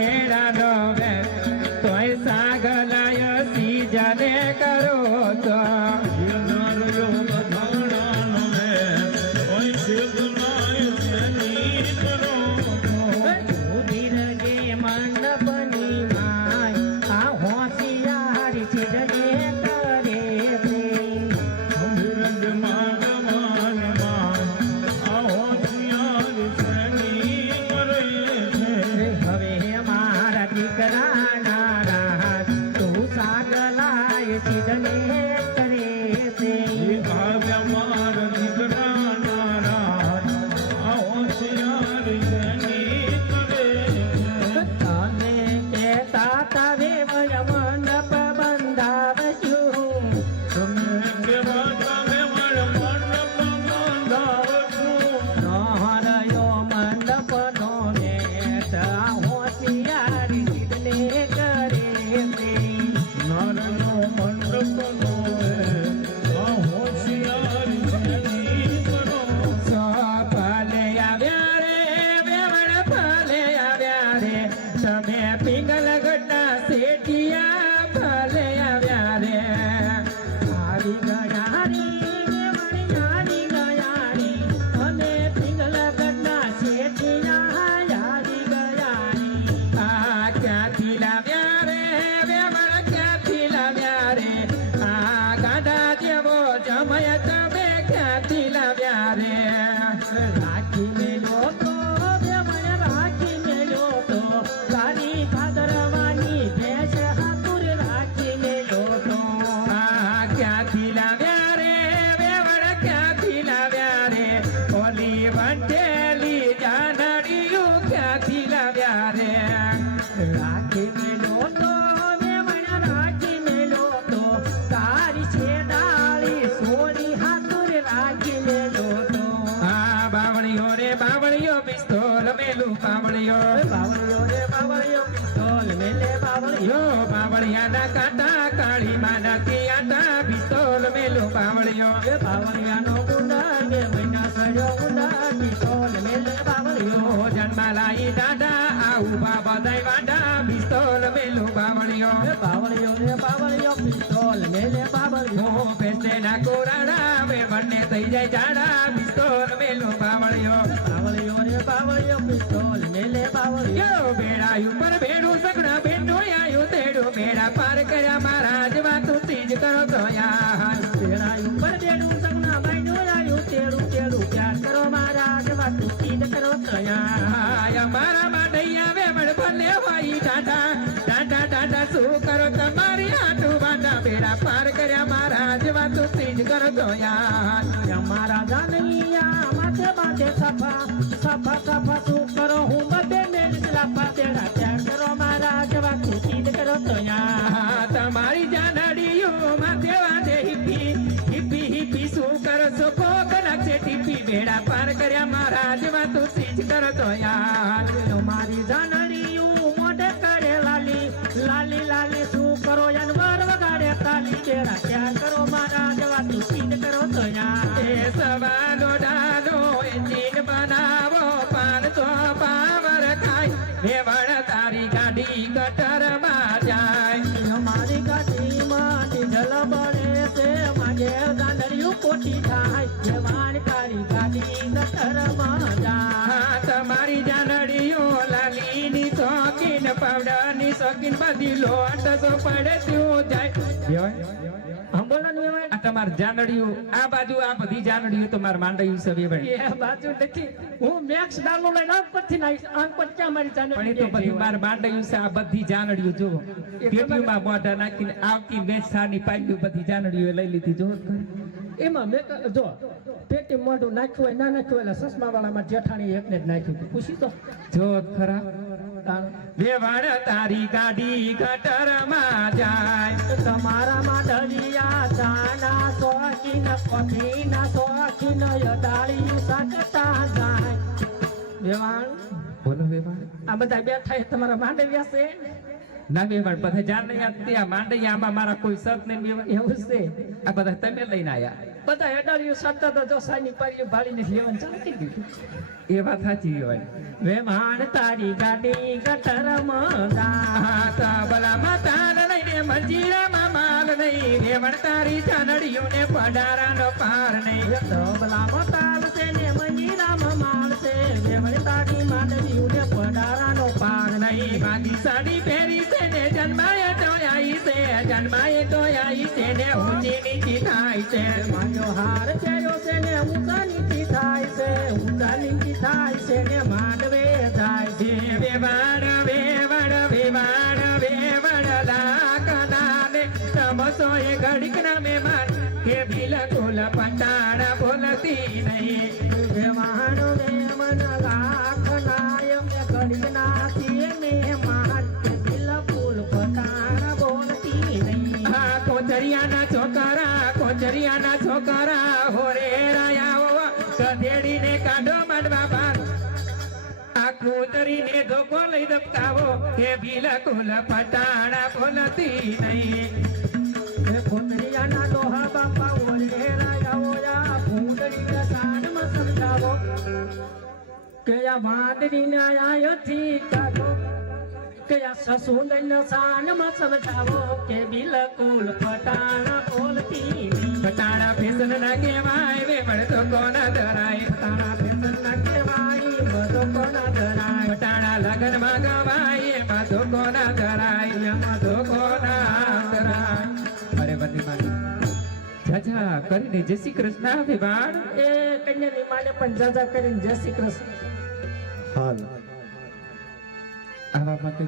મેળાનો વે તોય સાગલાય સીજને કરો તો બાવળિયાના કાંટા કાળી માના કિયાટા પિસ્તોલ મેલો બાવળિયો બાવળિયાનો ગુંડા 2 મહિના સડ્યો ગુંડા પિસ્તોલ મેલે બાવળિયો જન્માલાઈ દાદા આવું બાબા દઈ વાડા પિસ્તોલ મેલો બાવળિયો બાવળિયો પિસ્તોલ મેલે બાવળિયો પેસ્તે ના કોરાડા વે બંને થઈ જાય જાડા પિસ્તોલ મેલો બાવળિયો પિસ્તોલ મેલે બાવળિયો બેડા ઉપર બેડું સગડા બેડો આયો તેડો બેડા પાર કર્યા મહારાજ વાતું તીજ કરો તો યાર બેડા ઉપર બેડું સગડા બેડો આયો તેડું પ્યાર કરો મહારાજ વાતું તીજ કરો તો યાર મારા માડૈયા વેમણ ભલે હોય ટાટા શું કરો તમારી આટું બાટા બેડા પાર કર્યા મહારાજ વાતું તીજ કરો તો યાર મારા જાનૈયા માથે સફા શું કરો હું બધે મેલ લાપા તેડા પ્યાર કરો મહારાજ વાતું તીજ કરો તો યાર તમારી જાનડીઓ માથે વાદે હિપી શું કરો છો કોક નાખશે ટીપી બેડા પાર કર્યા મહારાજ વાતું તીજ કરો તો યાર મારી જાનડીઓ મોઢે કાઢે લાલી શું કરો યાર વગાડે તાલી બેડા પ્યાર કરો મહારાજ વાતું તીજ કરો તો યાર એ સવાનો ડાલો એન્જિન બનાવો પાન તો પાવર ખાય વેવણ તારી ગાડી ગટર માં જાય મારી ગાડી માં ડીઝલ બળે છે માગે ગાંડરિયું કોટી થાય વેવણ તારી ગાડી ગટર માં જાય તમારી જાનડીઓ લાલી ની શોખીન પાવડર ની શોખીન બધી લોટ સો પડે ત્યું જાય તમાર જાનડીયું આ બાજુ આ બધી જાનડીયું તમાર માંડ્યું છે વેવણ એ બાજુ નથી હું મેક્સ ડાલો લઈને આંખ પરથી નાઈશ આંખ પર ક્યાં મારી જાનડી પણ એ તો બધી માર માંડ્યું છે આ બધી જાનડીયું જો પેટીમાં મોઢા નાખીને આવતી વેચાની પાડ્યું બધી જાનડીયું લઈ લીધી જો એમાં મે જો પેટી મોઢું નાખ્યું હોય ના નાખ્યું એટલે સસમા વાળામાં જેઠાણી એકને જ નાખ્યું પૂછી તો જો ખરા વેવણ તારી ગાડી ગટર માં જાય તમારા માંડલિયા જાના શોખીન કોફી ના શોખીન યડાળી સકતા જાય વેવણ બોલો વેવણ આ બધા બેઠા તમારા માંડલિયા છે ના વેવણ બધા જાન નહીં આ માંડલિયા આમાં મારા કોઈ સત નહીં એવું છે આ બધા તમે લઈને આયા બધા હેડાળીઓ સાટતા તો જો સાની પારીઓ ભાળીને લેવાનું ચાલુ કરી દીધું. એ વાત સાચી હોય. વેમાણ તારી ગાડી ગટરમાં હાથા બલામાં તાલ લઈને મંજીરામાં માલ નહીં. વેવણ તારી ચાનડીઓને પડારાનો પાર નહીં. તબલામાં તાલ છે ને મંજીરામાં માલ છે. વેમણ તારી માંડવીઓને પડારાનો પાર નહીં. માગી સાડી પહેરી છે ને જન્માએ તો આવી છે. જન્માએ તો આવી છે ને ઊંચી નીચી થાય છે. માજો હાર પહેર્યો છે ને ઊંચા નીચી થાય છે. ઊંચા નીચી થાય છે ને માંડવે જાય છે. વેવાડ વેવાડ વેવાડ વેવાડ લાકડાને તમસો એ ઘડીક ના મહેમાન કે બિલકુલ પટાડા બોલતી નહીં. વેવાણ વેમન લાખ નાયમ ઘડીક નાચીએ મહેમાન કે બિલકુલ પટાણ બોલતી નહીં. આ કોચરિયાના છોકરા હોરે રાયાઓ ગધેડીને કાઢો માંડવા બાર. આ કૂતરીને ધોકો લઈ દબકાવો કે બિલકુલ પટાણા બોલતી નહીં. એ ખોતરિયાના ડોહા બાપા ઓરે રાયાઓ યા ભૂંડડીના સાનમાં સમજાવો કે આ વાંદરીને આયોથી કાઢો કે આ સસુંદરના સાનમાં સમજાવો કે બિલકુલ પટાણા બોલતી નહીં. પટાણા ફેશન ના કહેવાય વેવણ તો કોના ધરાય. તારા ફેશનના કહેવાય બધો કોના ધરાય. પટાણા લગનમાં ગવાય એમાં તો કોના ધરાય. એમાં તો કોના ધરાય. અરે બંને મારી જાજા કરીને જય શ્રી કૃષ્ણ વિવાડ. એ કન્યાની માને પણ જાજા કરીને જય શ્રી કૃષ્ણ. આવા માટે